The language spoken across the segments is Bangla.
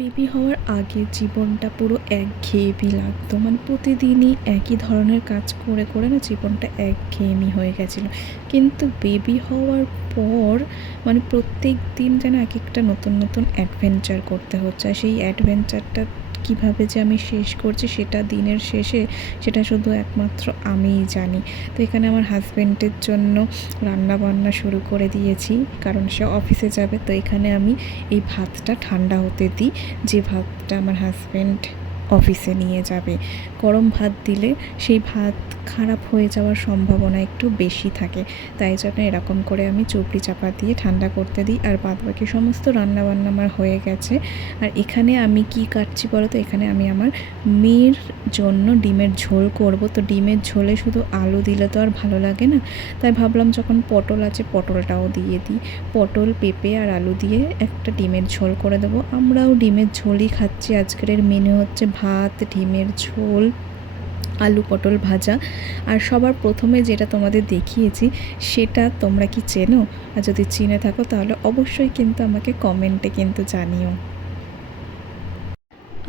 বেবি হওয়ার আগে জীবনটা পুরো একঘেয়েমি লাগতো, মানে প্রতিদিনই একই ধরনের কাজ করে করে না জীবনটা একঘেয়েমি হয়ে গেছিলো। কিন্তু বেবি হওয়ার পর মানে প্রত্যেক দিন যেন এক একটা নতুন নতুন অ্যাডভেঞ্চার করতে হচ্ছে, আর সেই অ্যাডভেঞ্চারটা কীভাবে যে আমি শেষ করছি সেটা দিনের শেষে সেটা শুধু একমাত্র আমিই জানি। তো এখানে আমার হাজব্যান্ডের জন্য রান্না বান্না শুরু করে দিয়েছি, কারণ সে অফিসে যাবে। তো এখানে আমি এই ভাতটা ঠান্ডা হতে দিই, যে ভাতটা আমার হাজব্যান্ড অফিসে নিয়ে যাবে। গরম ভাত দিলে সেই ভাত খারাপ হয়ে যাওয়ার সম্ভাবনা একটু বেশি থাকে, তাই জন্য এরকম করে আমি চুপড়ি চাপা দিয়ে ঠান্ডা করতে দিই। আর বাদবাকি সমস্ত রান্নাবান্না আমার হয়ে গেছে। আর এখানে আমি কি কাটছি বলো তো, এখানে আমি আমার মেয়ের জন্য ডিমের ঝোল করব। তো ডিমের ঝোলে শুধু আলু দিলে তো আর ভালো লাগে না, তাই ভাবলাম যখন পটল আছে পটলটাও দিয়ে দিই। পটল, পেঁপে আর আলু দিয়ে একটা ডিমের ঝোল করে দেবো। আমরাও ডিমের ঝোলই খাচ্ছি। আজকের মেনু হচ্ছে ভাত, ডিমের ঝোল, আলু পটল ভাজা। আর সবার প্রথমে যেটা তোমাদের দেখিয়েছি সেটা তোমরা কি চেনো? আর যদি চিনে থাকো তাহলে অবশ্যই কিন্তু আমাকে কমেন্টে কিন্তু জানিও।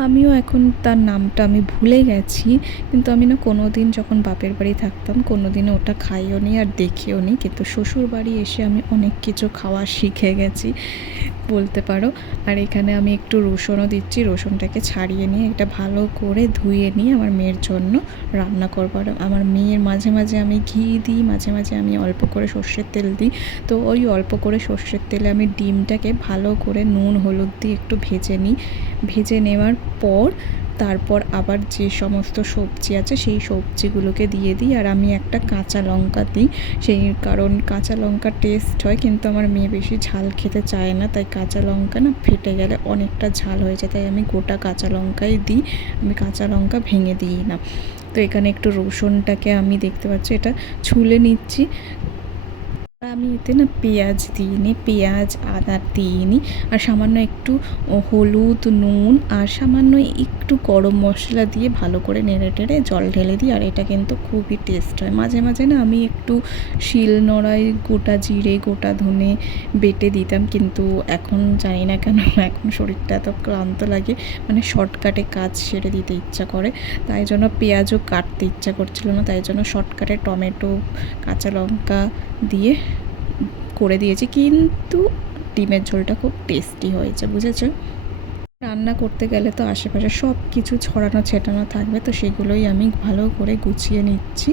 আমিও এখন তার নামটা আমি ভুলে গেছি, কিন্তু আমি না কোনো দিন যখন বাপের বাড়ি থাকতাম কোনো দিনও ওটা খাইও নি আর দেখিও নি, কিন্তু শ্বশুর বাড়ি এসে আমি অনেক কিছু খাওয়া শিখে গেছি বলতে পারো। আর এখানে আমি একটু রসুনও দিচ্ছি, রসুনটাকে ছাড়িয়ে নিয়ে এটা ভালো করে ধুয়ে নিয়ে আমার মেয়ের জন্য রান্না করবো। আর আমার মেয়ের মাঝে মাঝে আমি ঘি দিই, মাঝে মাঝে আমি অল্প করে সর্ষের তেল দিই। তো ওই অল্প করে সর্ষের তেলে আমি ডিমটাকে ভালো করে নুন হলুদ দিয়ে একটু ভেজে নিই। ভেজে নেওয়ার পর তারপর আবার যে সমস্ত সবজি আছে সেই সবজিগুলোকে দিয়ে দিই। আর আমি একটা কাঁচা লঙ্কা দিই, সেই কারণ কাঁচা লঙ্কা টেস্ট হয়, কিন্তু আমার মেয়ে বেশি ঝাল খেতে চায় না, তাই কাঁচা লঙ্কা না ফেটে গেলে অনেকটা ঝাল হয়ে যায়, তাই আমি গোটা কাঁচা লঙ্কাই দিই, আমি কাঁচা লঙ্কা ভেঙে দিই না। তো এখানে একটু রসুনটাকে আমি দেখতে পাচ্ছি এটা ছুলে নিচ্ছি। আমি এতে না পেঁয়াজ দিইনি, পেঁয়াজ আদা দিইনি। আর সামান্য একটু হলুদ, নুন আর সামান্য একটু গরম মশলা দিয়ে ভালো করে নেড়ে টেড়ে জল ঢেলে দিই। আর এটা কিন্তু খুবই টেস্ট হয়। মাঝে মাঝে না আমি একটু শিলনোড়ায় গোটা জিরে, গোটা ধনে বেটে দিতাম, কিন্তু এখন জানি না কেন এখন শরীরটা এত ক্লান্ত লাগে, মানে শর্টকাটে কাজ সেরে দিতে ইচ্ছা করে, তাই জন্য পেঁয়াজও কাটতে ইচ্ছা করছিল না, তাই জন্য শর্টকাটে টমেটো, কাঁচা লঙ্কা দিয়ে করে দিয়েছি। কিন্তু ডিমের ঝোলটা খুব টেস্টি হয়েছে, বুঝেছো? রান্না করতে গেলে তো আশেপাশে সব কিছু ছড়ানো ছেটানো থাকবে, তো সেগুলোই আমি ভালো করে গুছিয়ে নিচ্ছি,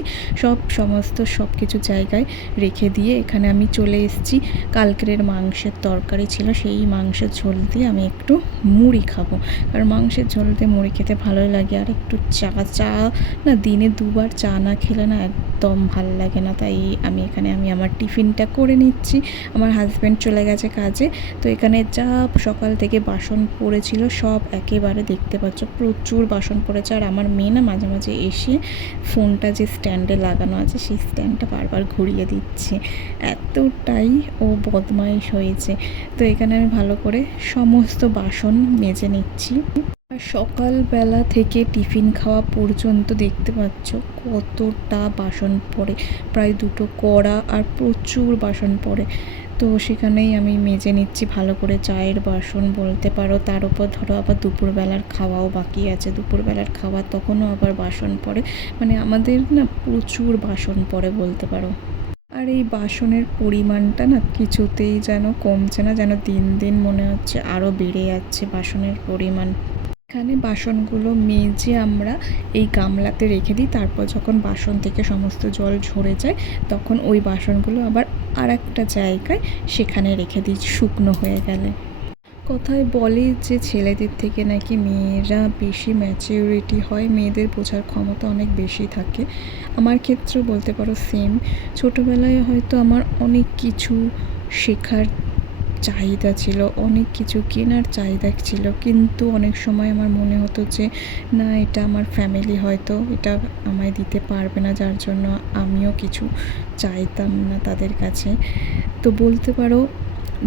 সমস্ত সব কিছু জায়গায় রেখে দিয়ে এখানে আমি চলে এসেছি। কালকের মাংসের তরকারি ছিল, সেই মাংসের ঝোল দিয়ে আমি একটু মুড়ি খাবো, কারণ মাংসের ঝোল দিয়ে মুড়ি খেতে ভালোই লাগে। আর একটু চা না, দিনে দুবার চা না খেলে না একদম ভাল লাগে না, তাই আমি আমার টিফিনটা করে নিচ্ছি। আমার হাজব্যান্ড চলে গেছে কাজে, তো এখানে যা সকাল থেকে বাসন পড়েছিল সব একেবারে দেখতে পাচ্ছ, প্রচুর বাসন পড়েছে। আর আমার মেয়ে না মাঝে মাঝে এসে ফোনটা যে স্ট্যান্ডে লাগানো আছে সেই স্ট্যান্ডটা বারবার ঘুরিয়ে দিচ্ছে, এতটাই ও বদমাইশ হয়েছে। তো এখানে আমি ভালো করে সমস্ত বাসন মেজে নিচ্ছি। আর সকালবেলা থেকে টিফিন খাওয়া পর্যন্ত দেখতে পাচ্ছ কতটা বাসন পড়ে, প্রায় 2টো কড়া আর প্রচুর বাসন পড়ে। তো সেখানেই আমি মেজে নিচ্ছি ভালো করে চায়ের বাসন বলতে পারো। তার উপর ধরো আবার দুপুরবেলার খাওয়াও বাকি আছে, দুপুরবেলার খাওয়া তখনও আবার বাসন পড়ে, মানে আমাদের না প্রচুর বাসন পড়ে বলতে পারো। আর এই বাসনের পরিমাণটা না কিছুতেই যেন কমছে না, যেন দিন দিন মনে হচ্ছে আরও বেড়ে যাচ্ছে বাসনের পরিমাণ। এখানে বাসনগুলো মেজে আমরা এই গামলাতে রেখে দিই, তারপর যখন বাসন থেকে সমস্ত জল ঝরে যায় তখন ওই বাসনগুলো আবার আর একটা জায়গায় সেখানে রেখে দিই শুকনো হয়ে গেলে। কথায় বলে যে ছেলেদের থেকে নাকি মেয়েরা বেশি ম্যাচিউরিটি হয়, মেয়েদের বোঝার ক্ষমতা অনেক বেশি থাকে। আমার ক্ষেত্রেও বলতে পারো সেম। ছোটোবেলায় হয়তো আমার অনেক কিছু শেখার চাহিদা ছিল, অনেক কিছু কেনার চাহিদা ছিল, কিন্তু অনেক সময় আমার মনে হতো যে না, এটা আমার ফ্যামিলি হয়তো এটা আমায় দিতে পারবে না, যার জন্য আমিও কিছু চাইতাম না তাদের কাছে। তো বলতে পারো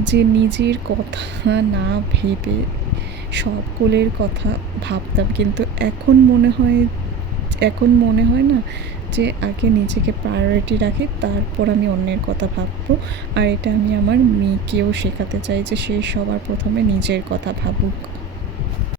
যে নিজের কথা না ভেবে সকলের কথা ভাবতাম, কিন্তু এখন মনে হয় না যে আগে নিজেকে প্রায়োরিটি রাখি, তারপর আমি অন্যের কথা ভাববো। আর এটা আমি আমার মেয়েকেও শেখাতে চাই যে সে সবার প্রথমে নিজের কথা ভাবুক।